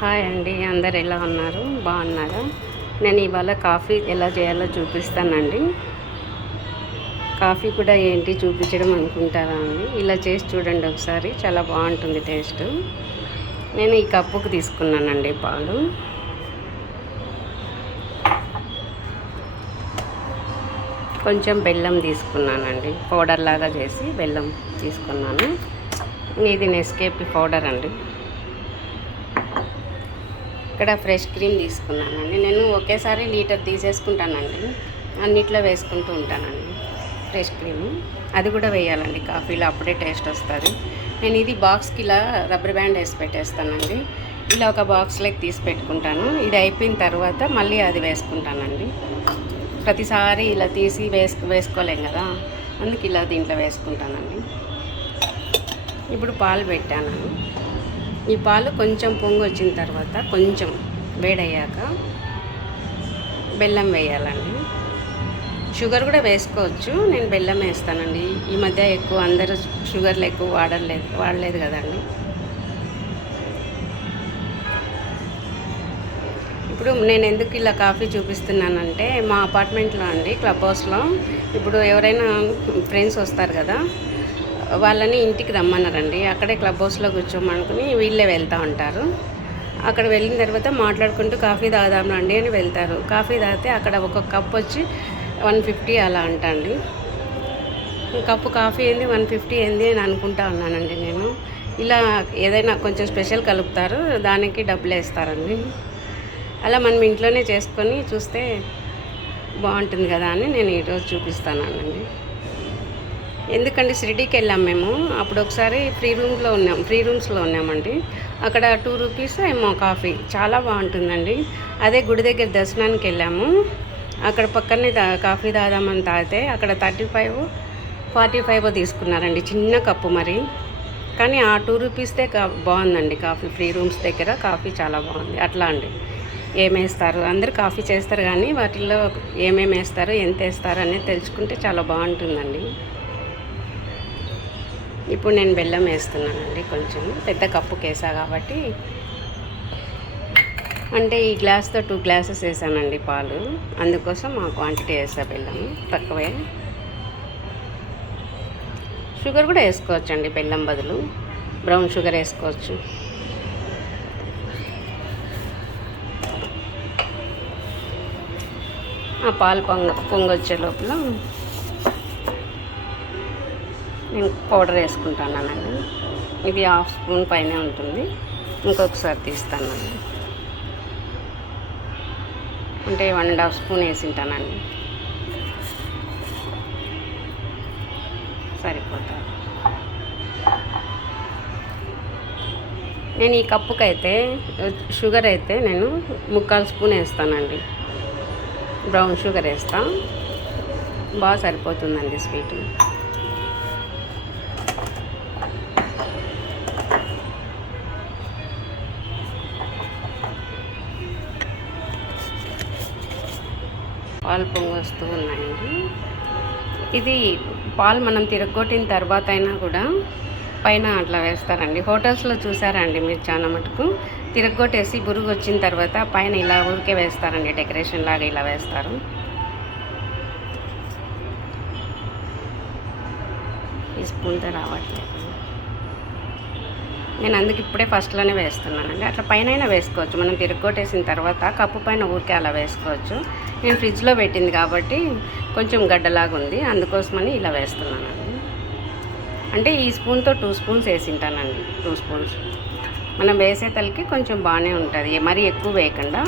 Hi అండి, అందరు ఎలా ఉన్నారు? బాగున్నారా? నేను ఇవాళ కాఫీ ఎలా చేయాలో చూపిస్తానండి. కాఫీ కూడా ఏంటి చూపించడం అనుకుంటారా అండి? ఇలా చేసి చూడండి ఒకసారి, చాలా బాగుంటుంది టేస్ట్. నేను ఈ కప్పుకు తీసుకున్నానండి పాలు. కొంచెం బెల్లం తీసుకున్నానండి, పౌడర్ లాగా చేసి బెల్లం తీసుకున్నాను. ఇది నెస్కేఫ్ పౌడర్ అండి. ఇక్కడ ఫ్రెష్ క్రీమ్ తీసుకున్నానండి. నేను ఒకేసారి లీటర్ తీసేసుకుంటానండి, అన్నిట్లో వేసుకుంటూ ఉంటానండి ఫ్రెష్ క్రీము. అది కూడా వేయాలండి కాఫీలో, అప్పుడే టేస్ట్ వస్తుంది. నేను ఇది బాక్స్కి ఇలా రబ్బర్ బ్యాండ్ వేసి పెట్టేస్తానండి. ఇలా ఒక బాక్స్లోకి తీసి పెట్టుకుంటాను. ఇది అయిపోయిన తర్వాత మళ్ళీ అది వేసుకుంటానండి. ప్రతిసారి ఇలా తీసి వేసుకోలేం కదా, అందుకు ఇలా దీంట్లో వేసుకుంటానండి. ఇప్పుడు పాలు పెట్టాను. ఈ పాలు కొంచెం పొంగు వచ్చిన తర్వాత, కొంచెం వేడయ్యాక బెల్లం వేయాలండి. షుగర్ కూడా వేసుకోవచ్చు, నేను బెల్లం వేస్తానండి. ఈ మధ్య ఎక్కువ అందరూ షుగర్లు ఎక్కువ వాడలేదు కదండి. ఇప్పుడు నేను ఎందుకు ఇలా కాఫీ చూపిస్తున్నానంటే, మా అపార్ట్మెంట్లో అండి, క్లబ్ హౌస్లో ఇప్పుడు ఎవరైనా ఫ్రెండ్స్ వస్తారు కదా, వాళ్ళని ఇంటికి రమ్మన్నారండి. అక్కడే క్లబ్ హౌస్లో కూర్చోమనుకుని వీళ్ళే వెళ్తూ ఉంటారు. అక్కడ వెళ్ళిన తర్వాత మాట్లాడుకుంటూ కాఫీ తాగుదామండి అని వెళ్తారు. కాఫీ తాగితే అక్కడ ఒక కప్ వచ్చి 150 అలా అంటండి. కప్పు కాఫీ ఏంది 150 ఏంది అని అనుకుంటా ఉన్నానండి నేను. ఇలా ఏదైనా కొంచెం స్పెషల్ కలుపుతారు, దానికి డబ్బులు వేస్తారండి. అలా మనం ఇంట్లోనే చేసుకొని చూస్తే బాగుంటుంది కదా అని నేను ఈరోజు చూపిస్తానండి. ఎందుకంటే షిరిడీకి వెళ్ళాం మేము. అప్పుడు ఒకసారి ఫ్రీ రూమ్స్లో ఉన్నామండి. అక్కడ 2 రూపీస్ ఏమో కాఫీ, చాలా బాగుంటుందండి. అదే గుడి దగ్గర దర్శనానికి వెళ్ళాము, అక్కడ పక్కనే కాఫీ తాదామని తాగితే అక్కడ 35, 45 తీసుకున్నారండి, చిన్న కప్పు మరి. కానీ ఆ 2 రూపీస్దే బాగుందండి కాఫీ. ఫ్రీ రూమ్స్ దగ్గర కాఫీ చాలా బాగుంది. అట్లా అండి, ఏమేస్తారు అందరు కాఫీ చేస్తారు, కానీ వాటిల్లో ఏమేమి వేస్తారు, ఎంత వేస్తారు అనేది తెలుసుకుంటే చాలా బాగుంటుందండి. ఇప్పుడు నేను బెల్లం వేస్తున్నానండి. కొంచెం పెద్ద కప్పు కేసా కాబట్టి, అంటే ఈ గ్లాస్తో 2 గ్లాసెస్ వేసానండి పాలు, అందుకోసం ఆ క్వాంటిటీ వేసా. బెల్లం తక్కువే. షుగర్ కూడా వేసుకోవచ్చండి, బెల్లం బదులు బ్రౌన్ షుగర్ వేసుకోవచ్చు. ఆ పాలు పొంగొచ్చే లోపల నేను పౌడర్ వేసుకుంటానండి. ఇది 1/2 స్పూన్ పైనే ఉంటుంది. ఇంకొకసారి తీస్తానండి, అంటే 1.5 స్పూన్ వేసింటానండి, సరిపోతుంది. నేను ఈ కప్పుకైతే షుగర్ అయితే నేను 3/4 స్పూన్ వేస్తానండి. బ్రౌన్ షుగర్ వేస్తా, బాగా సరిపోతుందండి స్వీట్. పాలు పొంగి వస్తూ ఉన్నాయండి. ఇది పాలు మనం తిరగొట్టిన తర్వాత అయినా కూడా పైన అట్లా వేస్తారండి. హోటల్స్లో చూసారండి మీరు, చాలా మటుకు తిరగొట్టేసి బురుగు వచ్చిన తర్వాత పైన ఇలా ఊరికే వేస్తారండి, డెకరేషన్ లాగా ఇలా వేస్తారు. ఈ స్పూన్తో రావట్లేదు, నేను అందుకు ఇప్పుడే ఫస్ట్లోనే వేస్తున్నానండి. అట్లా పైన వేసుకోవచ్చు, మనం తిరగొట్టేసిన తర్వాత కప్పు పైన ఊరికే అలా వేసుకోవచ్చు. నేను ఫ్రిడ్జ్లో పెట్టింది కాబట్టి కొంచెం గడ్డలాగా ఉంది, అందుకోసమని ఇలా వేస్తున్నానండి. అంటే ఈ స్పూన్తో 2 స్పూన్స్ వేసింటానండి. 2 స్పూన్స్ మనం వేసే తలకి కొంచెం బాగానే ఉంటుంది, మరీ ఎక్కువ వేయకుండా.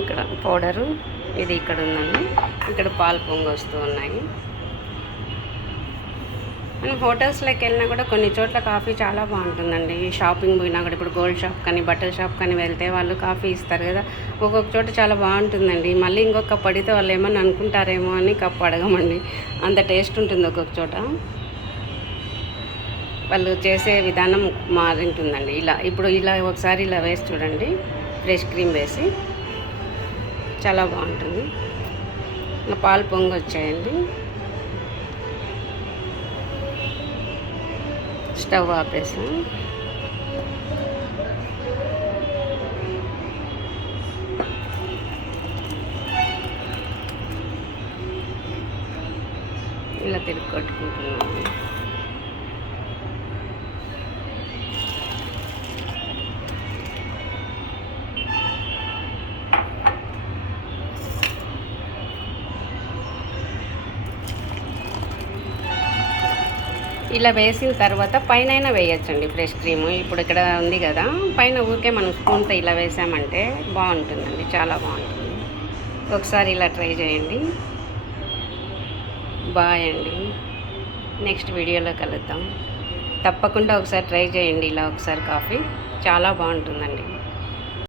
ఇక్కడ పౌడరు ఇది ఇక్కడ ఉందండి, ఇక్కడ పాలు పొంగి వస్తూ ఉన్నాయి. మనం హోటల్స్లోకి వెళ్ళినా కూడా కొన్ని చోట్ల కాఫీ చాలా బాగుంటుందండి. షాపింగ్ పోయినా కూడా, ఇప్పుడు గోల్డ్ షాప్ కానీ బట్టల షాప్ కానీ వెళ్తే వాళ్ళు కాఫీ ఇస్తారు కదా, ఒక్కొక్క చోట చాలా బాగుంటుందండి. మళ్ళీ ఇంకొక కప్పు అడిగితే వాళ్ళు ఏమన్నా అనుకుంటారేమో అని కప్పు అడగమండి, అంత టేస్ట్ ఉంటుంది ఒక్కొక్క చోట. వాళ్ళు చేసే విధానం మారింటుందండి. ఇప్పుడు ఇలా ఒకసారి ఇలా వేసి చూడండి, ఫ్రెష్ క్రీమ్ వేసి, చాలా బాగుంటుంది. ఇంకా పాలు పొంగి వచ్చాయండి. స్టవ్ ఆపేసాం. ఇలా తిరిగి కొట్టుకుంటున్నాము. ఇలా వేసిన తర్వాత పైన వేయచ్చండి ఫ్రెష్ క్రీము. ఇప్పుడు ఇక్కడ ఉంది కదా, పైన ఊరికే మనం స్పూన్తో ఇలా వేసామంటే బాగుంటుందండి, చాలా బాగుంటుంది. ఒకసారి ఇలా ట్రై చేయండి. బాయ్ అండి. నెక్స్ట్ వీడియోలో కలుద్దాం. తప్పకుండా ఒకసారి ట్రై చేయండి ఇలా ఒకసారి కాఫీ, చాలా బాగుంటుందండి.